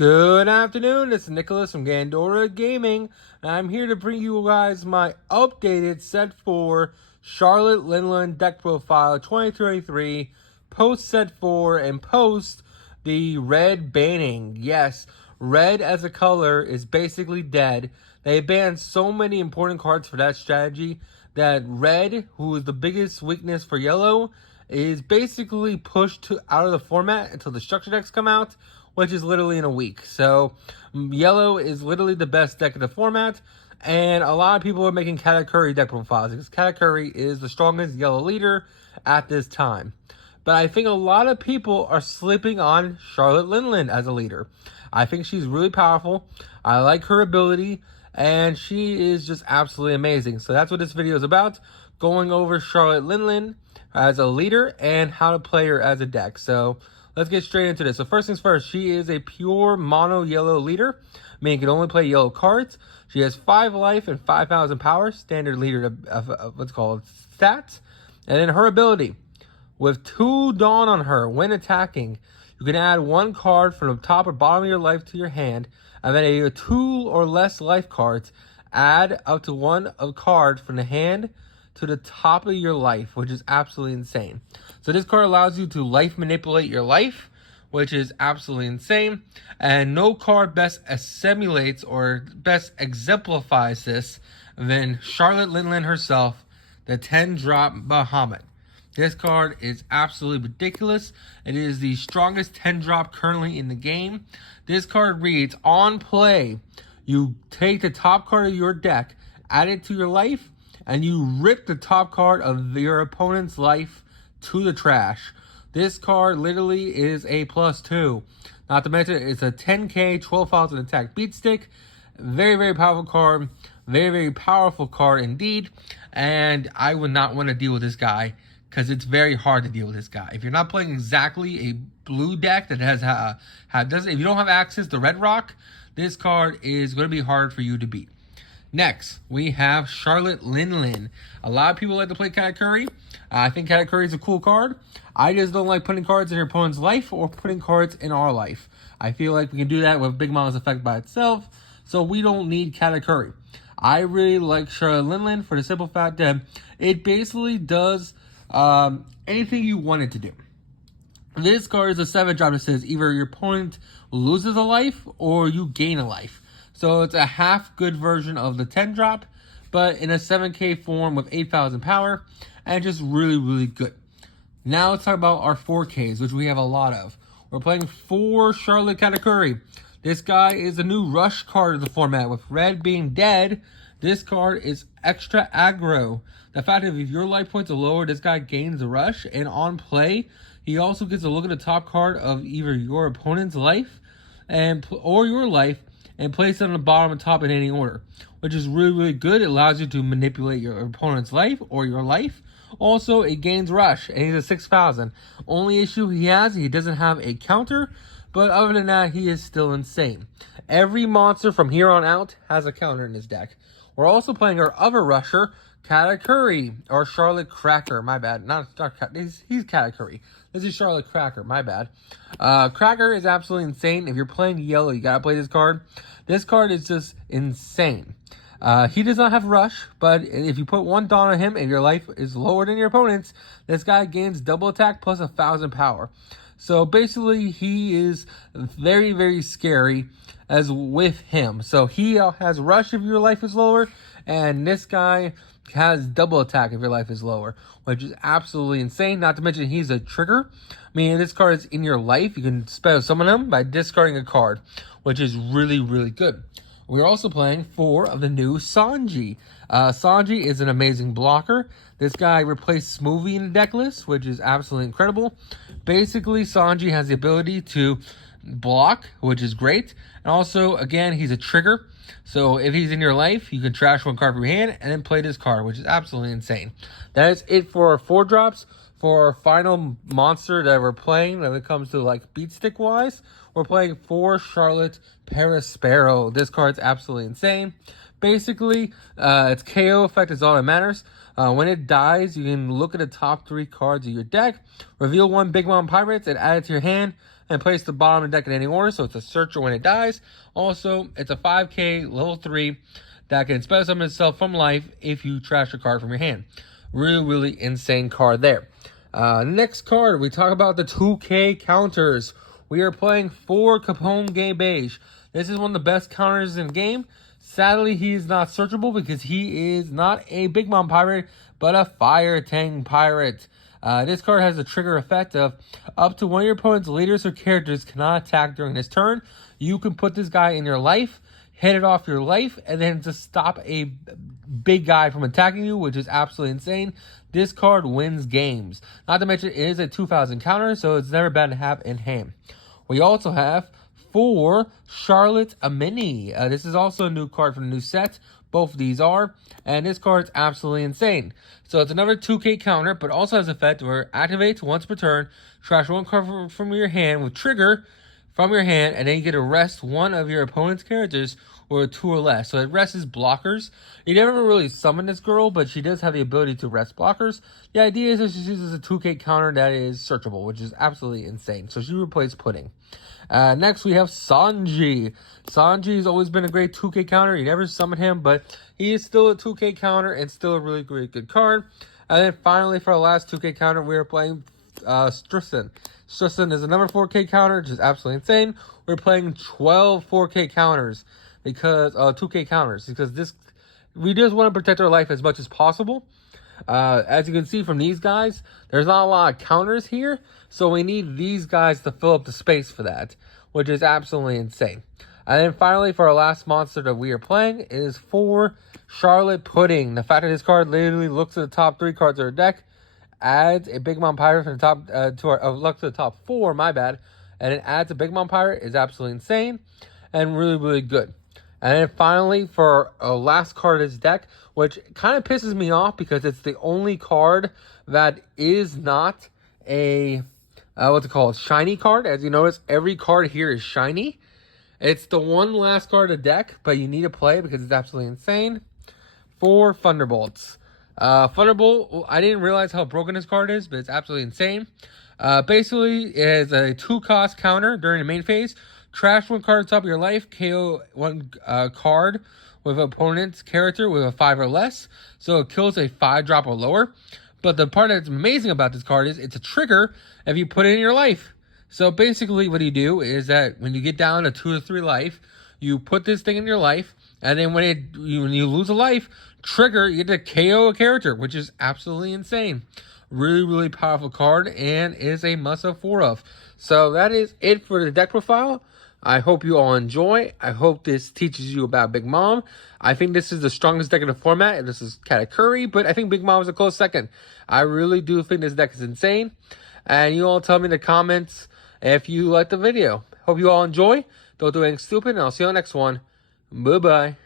Good afternoon, this is Nicholas from Gandora Gaming, and I'm here to bring you guys my updated Set 4 Charlotte Linland deck profile 2023, post Set 4, and post the red banning. Yes, red as a color is basically dead. They banned so many important cards for that strategy that red, who is the biggest weakness for yellow, is basically pushed out of the format until the structure decks come out, which is literally in a week. So yellow is literally the best deck in the format, and a lot of people are making Katakuri deck profiles because Katakuri is the strongest yellow leader at this time. But I think a lot of people are slipping on Charlotte Linland as a leader. I think she's really powerful. I like her ability, and she is just absolutely amazing. So that's what this video is about, going over Charlotte Linland as a leader and how to play her as a deck. So let's get straight into this. So first things first, she is a pure mono yellow leader, meaning you can only play yellow cards. She has 5 life and 5,000 power, standard leader of what's called stats. And then her ability, with 2 Dawn on her, when attacking, you can add 1 card from the top or bottom of your life to your hand, and then a 2 or less life cards, add up to 1 card from the hand to the top of your life, which is absolutely insane. So this card allows you to life manipulate your life, which is absolutely insane. And no card best simulates or best exemplifies this than Charlotte Linland herself, the 10-drop Bahamut. This card is absolutely ridiculous. It is the strongest 10-drop currently in the game. This card reads, on play, you take the top card of your deck, add it to your life, and you rip the top card of your opponent's life to the trash. This card literally is a +2. Not to mention, it's a 10k, 12,000 attack beat stick. Very, very powerful card. Very, very powerful card indeed. And I would not want to deal with this guy, because it's very hard to deal with this guy. If you're not playing exactly a blue deck that if you don't have access to Red Rock, this card is going to be hard for you to beat. Next, we have Charlotte Linland. A lot of people like to play Katakuri. I think Katakuri is a cool card. I just don't like putting cards in your opponent's life or putting cards in our life. I feel like we can do that with Big Mama's effect by itself, so we don't need Katakuri. I really like Charlotte Linland for the simple fact that it basically does anything you want it to do. This card is a 7-drop that says either your opponent loses a life or you gain a life. So it's a half good version of the 10-drop, but in a 7k form with 8,000 power, and just really, really good. Now let's talk about our 4Ks, which we have a lot of. We're playing 4 Charlotte Katakuri. This guy is a new rush card of the format, with red being dead. This card is extra aggro. The fact that if your life points are lower, this guy gains a rush, and on play, he also gets a look at the top card of either your opponent's life or your life, and place it on the bottom and top in any order, which is really, really good. It allows you to manipulate your opponent's life or your life. Also, it gains rush, and he's a 6,000. Only issue he has, he doesn't have a counter, but other than that, he is still insane. Every monster from here on out has a counter in his deck. We're also playing our other rusher, Katakuri, or Charlotte Cracker, my bad. He's Katakuri. This is Charlotte Cracker, my bad. Cracker is absolutely insane. If you're playing yellow, you gotta play this card. This card is just insane. He does not have rush, but if you put 1 Dawn on him and your life is lower than your opponent's, this guy gains double attack plus 1,000 power. So basically, he is very, very scary as with him. So he has rush if your life is lower, and this guy has double attack if your life is lower, which is absolutely insane. Not to mention, he's a trigger. I mean, this card is in your life. You can spell summon him by discarding a card, which is really, really good. We're also playing 4 of the new Sanji. Sanji is an amazing blocker. This guy replaced Smoothie in the deck list, which is absolutely incredible. Basically, Sanji has the ability to block, which is great. And also, again, he's a trigger. So if he's in your life, you can trash 1 card from your hand and then play this card, which is absolutely insane. That is it for our 4-drops. For our final monster that we're playing, when it comes to like beat stick wise, we're playing 4 Charlotte Paraspero. This card's absolutely insane. Basically, its KO effect is all that matters. When it dies, you can look at the top 3 cards of your deck, reveal 1 Big Mom Pirates, and add it to your hand. and place the bottom of the deck in any order, so it's a searcher when it dies. Also, it's a 5k level 3 that can spell summon itself from life if you trash a card from your hand. Really insane card there. Next card, we talk about the 2k counters. We are playing 4 Capone Gay Beige. This is one of the best counters in the game. Sadly, he is not searchable because he is not a Big Mom pirate, but a Fire Tang pirate. This card has a trigger effect of up to one of your opponent's leaders or characters cannot attack during his turn. You can put this guy in your life, hit it off your life, and then just stop a big guy from attacking you, which is absolutely insane. This card wins games. Not to mention, it is a 2000 counter, so it's never bad to have in hand. We also have 4 Charlotte a Mini. This is also a new card from the new set. Both of these are. And this card is absolutely insane. So it's another 2k counter, but also has effect where it activates once per turn. Trash one card from your hand with trigger from your hand, and then you get to rest one of your opponent's characters or 2 or less. So it rests blockers. You never really summon this girl, but she does have the ability to rest blockers. The idea is that she uses a 2k counter that is searchable, which is absolutely insane. So she replaces Pudding. Next, we have Sanji. Sanji has always been a great 2k counter. You never summon him, but he is still a 2k counter and still a really good card. And then finally, for our last 2k counter, we are playing Strisson. Strisson is a number 4k counter, which is absolutely insane. We're playing 12 4k counters because 2k counters because we just want to protect our life as much as possible. As you can see from these guys, there's not a lot of counters here, so we need these guys to fill up the space for that, which is absolutely insane. And then finally, for our last monster that we are playing, is 4 Charlotte Pudding. The fact that this card literally looks at the top 3 cards of our deck, adds a Big Mom Pirate from the top to our luck to the top 4, my bad, and it adds a Big Mom Pirate is absolutely insane and really good. And then finally, for our last card of this deck, which kind of pisses me off because it's the only card that is not a, shiny card. As you notice, every card here is shiny. It's the one last card of the deck, but you need to play because it's absolutely insane. 4 Thunderbolts. Thunderbolt, I didn't realize how broken this card is, but it's absolutely insane. Basically, it is a 2-cost counter during the main phase. Trash one card at the top of your life, KO one card with opponent's character with a 5 or less. So it kills a 5-drop or lower. But the part that's amazing about this card is it's a trigger if you put it in your life. So basically what you do is that when you get down to 2 or 3 life, you put this thing in your life, and then when you lose a life, trigger, you get to KO a character, which is absolutely insane. Really powerful card, and is a must-have 4 of. So that is it for the deck profile. I hope you all enjoy. I hope this teaches you about Big Mom. I think this is the strongest deck in the format, and this is Katakuri, but I think Big Mom is a close second. I really do think this deck is insane. And you all tell me in the comments if you like the video. Hope you all enjoy. Don't do anything stupid, and I'll see you on the next one. Bye-bye.